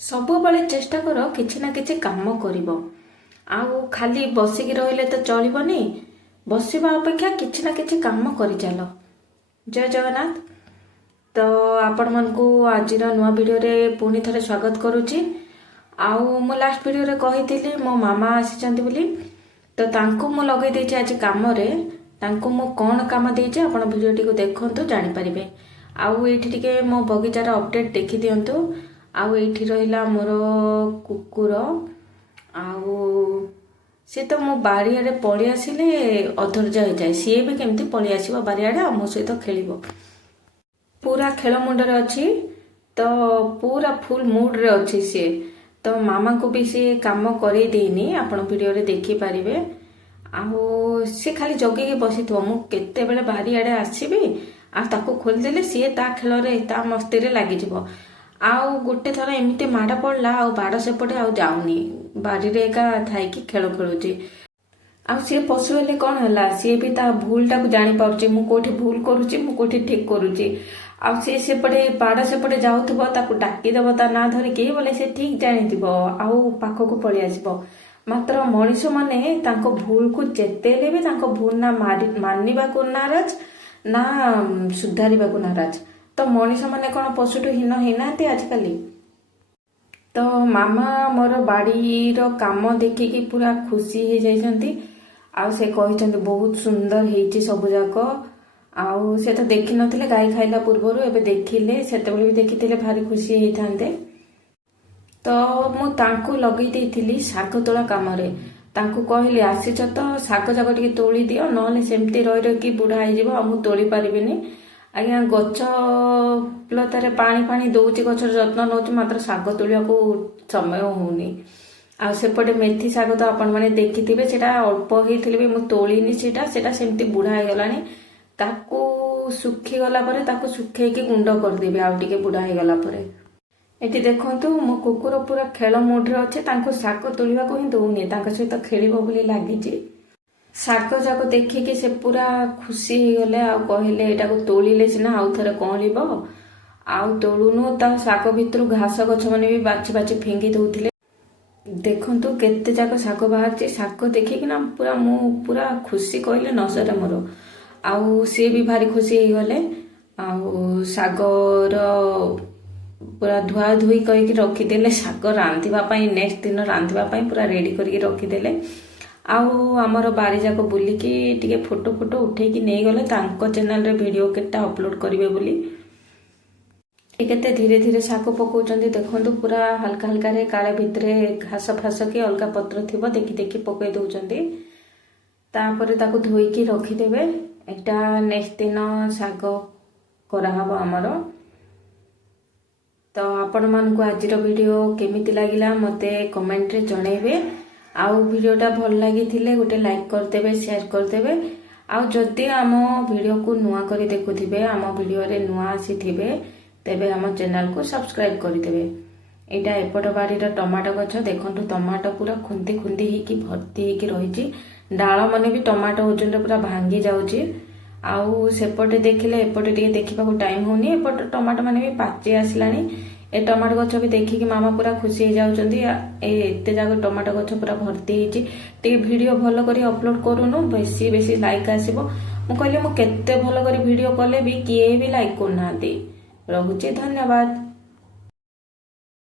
ସବୁବେଳେ ଚେଷ୍ଟା କର କିଛି ନା କିଛି କାମ କରିବ। ଆଉ ଖାଲି ବସିକି ରହିଲେ ତ ଚଳିବନି। ବସିବା ଅପେକ୍ଷା କିଛି ନା କିଛି କାମ କରିଚାଲ। ଜୟ ଜଗନ୍ନାଥ। ତ ଆପଣମାନଙ୍କୁ ଆଜିର ନୂଆ ଭିଡ଼ିଓରେ ପୁଣି ଥରେ ସ୍ୱାଗତ କରୁଛି। ଆଉ ମୁଁ ଲାଷ୍ଟ ଭିଡ଼ିଓରେ କହିଥିଲି ମୋ ମାମା ଆସିଛନ୍ତି ବୋଲି, ତ ତାଙ୍କୁ ମୁଁ ଲଗେଇ ଦେଇଛି ଆଜି କାମରେ। ତାଙ୍କୁ ମୁଁ କ'ଣ କାମ ଦେଇଛି ଆପଣ ଭିଡ଼ିଓଟିକୁ ଦେଖନ୍ତୁ, ଜାଣିପାରିବେ। ଆଉ ଏଇଠି ଟିକେ ମୋ ବଗିଚାର ଅପଡେଟ୍ ଦେଖିଦିଅନ୍ତୁ। ଆଉ ଏଇଠି ରହିଲା ମୋର କୁକୁର। ଆଉ ସେ ତ ମୋ ବାରିଆଡ଼େ ପଳେଇ ଆସିଲେ ଅଧୈର୍ଯ୍ୟ ହେଇଯାଏ। ସିଏ ବି କେମିତି ପଳେଇ ଆସିବ ବାରିଆଡ଼େ ଆଉ ମୋ ସହିତ ଖେଳିବ। ପୁରା ଖେଳ ମୁଣ୍ଡରେ ଅଛି, ତ ପୁରା ଫୁଲ୍ ମୁଡ୍ରେ ଅଛି ସିଏ। ତ ମାମାଙ୍କୁ ବି ସିଏ କାମ କରେଇ ଦେଇନି, ଆପଣ ଭିଡ଼ିଓରେ ଦେଖିପାରିବେ। ଆଉ ସେ ଖାଲି ଜଗିକି ବସିଥିବ, ମୁଁ କେତେବେଳେ ବାରିଆଡ଼େ ଆସିବି ଆଉ ତାକୁ ଖୋଲିଦେଲେ ସିଏ ତା ଖେଳରେ ତା ମସ୍ତିରେ ଲାଗିଯିବ। ଆଉ ଗୋଟେ ଥର ଏମିତି ମାଡ଼ ପଡ଼ିଲା, ଆଉ ବାଡ଼ ସେପଟେ ଆଉ ଯାଉନି, ବାରିରେ ଏକା ଥାଇକି ଖେଳ ଖେଳୁଛି। ଆଉ ସିଏ ପଶୁ ହେଲେ କ'ଣ ହେଲା, ସିଏ ବି ତା ଭୁଲଟାକୁ ଜାଣିପାରୁଛି, ମୁଁ କୋଉଠି ଭୁଲ କରୁଛି, ମୁଁ କୋଉଠି ଠିକ କରୁଛି। ଆଉ ସିଏ ସେପଟେ ବାଡ଼ ସେପଟେ ଯାଉଥିବ, ତାକୁ ଡାକିଦେବ ତା ନାଁ ଧରିକି, ବୋଲେ ସେ ଠିକ ଜାଣିଥିବ ଆଉ ପାଖକୁ ପଳେଇ ଆସିବ। ମାତ୍ର ମଣିଷମାନେ ତାଙ୍କ ଭୁଲକୁ ଯେତେହେଲେ ବି ତାଙ୍କ ଭୁଲ ନା ମାନିବାକୁ ନାରାଜ, ନା ସୁଧାରିବାକୁ ନାରାଜ। ତ ମଣିଷମାନେ କ'ଣ ପଶୁଠୁ ହୀନ ହେଇନାହାନ୍ତି ଆଜିକାଲି? ତ ମାମା ମୋର ବାଡ଼ିର କାମ ଦେଖିକି ପୁରା ଖୁସି ହେଇଯାଇଛନ୍ତି। ଆଉ ସେ କହିଛନ୍ତି ବହୁତ ସୁନ୍ଦର ହେଇଛି ସବୁ ଯାକ। ଆଉ ସେ ତ ଦେଖିନଥିଲେ ଗାଈ ଖାଇଲା ପୂର୍ବରୁ, ଏବେ ଦେଖିଲେ, ସେତେବେଳେ ବି ଦେଖିଥିଲେ ଭାରି ଖୁସି ହେଇଥାନ୍ତେ। ତ ମୁଁ ତାଙ୍କୁ ଲଗେଇ ଦେଇଥିଲି ଶାଗ ତୋଳା କାମରେ। ତାଙ୍କୁ କହିଲି ଆସିଛ ତ ଶାଗ ଯାକ ଟିକେ ତୋଳି ଦିଅ, ନହେଲେ ସେମିତି ରହି ରହିକି ବୁଢ଼ା ହେଇଯିବ ଆଉ ମୁଁ ତୋଳି ପାରିବିନି। ଆଜ୍ଞା, ଗଛ ଲତାରେ ପାଣି ଫାଣି ଦଉଛି, ଗଛର ଯତ୍ନ ନେଉଛି, ମାତ୍ର ଶାଗ ତୋଳିବାକୁ ସମୟ ହଉନି। ଆଉ ସେପଟେ ମେଥି ଶାଗ ତ ଆପଣମାନେ ଦେଖିଥିବେ, ସେଟା ଅଳ୍ପ ହେଇଥିଲେ ବି ମୁଁ ତୋଳିନି, ସେଟା ସେମିତି ବୁଢ଼ା ହେଇଗଲାଣି। ତାକୁ ଶୁଖିଗଲା ପରେ ତାକୁ ଶୁଖେଇକି ଗୁଣ୍ଡ କରିଦେବି ଆଉ ଟିକେ ବୁଢ଼ା ହେଇଗଲା ପରେ। ଏଠି ଦେଖନ୍ତୁ ମୋ କୁକୁର ପୁରା ଖେଳ ମୁଡ୍ରେ ଅଛି, ତାଙ୍କୁ ଶାଗ ତୋଳିବାକୁ ହିଁ ଦଉନି, ତାଙ୍କ ସହିତ ଖେଳିବ ବୋଲି ଲାଗିଛି। ଶାଗ ଯାକ ଦେଖିକି ସେ ପୁରା ଖୁସି ହେଇଗଲେ, ଆଉ କହିଲେ ଏଇଟାକୁ ତୋଳିଲେ ସିନା ଆଉ ଥରେ କଅଁଳିବ, ଆଉ ତୋଳୁନୁ। ତା ଶାଗ ଭିତରୁ ଘାସ ଗଛ ମାନେ ବି ବାଛି ବାଛି ଫିଙ୍ଗି ଦଉଥିଲେ। ଦେଖନ୍ତୁ କେତେ ଯାକ ଶାଗ ବାହାରିଛି, ଶାଗ ଦେଖିକିନା ମୁଁ ପୁରା ଖୁସି କହିଲେ ନ ସରେ ମୋର। ଆଉ ସିଏ ବି ଭାରି ଖୁସି ହେଇଗଲେ। ଆଉ ଶାଗର ପୁରା ଧୁଆ ଧୁଇ କରିକି ରଖିଦେଲେ, ଶାଗ ରାନ୍ଧିବା ପାଇଁ, ନେକ୍ସଟ ଦିନ ରାନ୍ଧିବା ପାଇଁ ପୁରା ରେଡି କରିକି ରଖିଦେଲେ। ଆଉ ଆମର ବାରିଯାକ ବୁଲିକି ଟିକେ ଫଟୋ ଉଠେଇକି ନେଇଗଲେ ତାଙ୍କ ଚ୍ୟାନେଲରେ ଭିଡ଼ିଓ କେତେଟା ଅପଲୋଡ କରିବେ ବୋଲି। କେତେ ଧୀରେ ଧୀରେ ଶାଗ ପକଉଛନ୍ତି ଦେଖନ୍ତୁ, ପୁରା ହାଲକା ହାଲକାରେ, କାଳେ ଭିତରେ ଘାସ ଫାସ କି ଅଲଗା ପତ୍ର ଥିବ ଦେଖି ଦେଖି ପକେଇ ଦଉଛନ୍ତି। ତାପରେ ତାକୁ ଧୋଇକି ରଖିଦେବେ। ଏଇଟା ନେକ୍ସଟ ଦିନ ଶାଗ କରାହବ ଆମର। ତ ଆପଣମାନଙ୍କୁ ଆଜିର ଭିଡ଼ିଓ କେମିତି ଲାଗିଲା ମୋତେ କମେଣ୍ଟରେ ଜଣେଇବେ। ଆଉ ଭିଡ଼ିଓଟା ଭଲ ଲାଗିଥିଲେ ଗୋଟେ ଲାଇକ୍ କରିଦେବେ, ସେୟାର କରିଦେବେ। ଆଉ ଯଦି ଆମ ଭିଡ଼ିଓକୁ ନୂଆ କରି ଦେଖୁଥିବେ, ଆମ ଭିଡ଼ିଓରେ ନୂଆ ଆସିଥିବେ, ତେବେ ଆମ ଚ୍ୟାନେଲକୁ ସବସ୍କ୍ରାଇବ କରିଦେବେ। ଏଇଟା ଏପଟ ବାଡ଼ିର ଟମାଟୋ ଗଛ, ଦେଖନ୍ତୁ ଟମାଟୋ ପୁରା ଖୁନ୍ଦି ଖୁନ୍ଦି ହେଇକି ଭର୍ତ୍ତି ହେଇକି ରହିଛି। ଡାଳ ମାନେ ବି ଟମାଟୋ ଓଜନରେ ପୁରା ଭାଙ୍ଗି ଯାଉଛି। ଆଉ ସେପଟେ ଦେଖିଲେ ଏପଟେ ଟିକେ ଦେଖିବାକୁ ଟାଇମ ହଉନି, ଏପଟେ ଟମାଟୋ ମାନେ ବି ପାଚି ଆସିଲାଣି। ଏ ଟମାଟୋ ଗଛ ବି ଦେଖିକି ମାମା ପୁରା ଖୁସି ହେଇଯାଉଛନ୍ତି, ଏତେ ଯାକ ଟମାଟୋ ଗଛ ପୁରା ଭର୍ତ୍ତି ହେଇଛି। ଟିକେ ଭିଡ଼ିଓ ଭଲ କରି ଅପଲୋଡ କରୁନୁ, ବେଶୀ ବେଶୀ ଲାଇକ୍ ଆସିବ। ମୁଁ କହିଲି ମୁଁ କେତେ ଭଲ କରି ଭିଡ଼ିଓ କଲେ ବି କିଏ ବି ଲାଇକ୍ କରୁନାହାନ୍ତି। ରହୁଛି, ଧନ୍ୟବାଦ।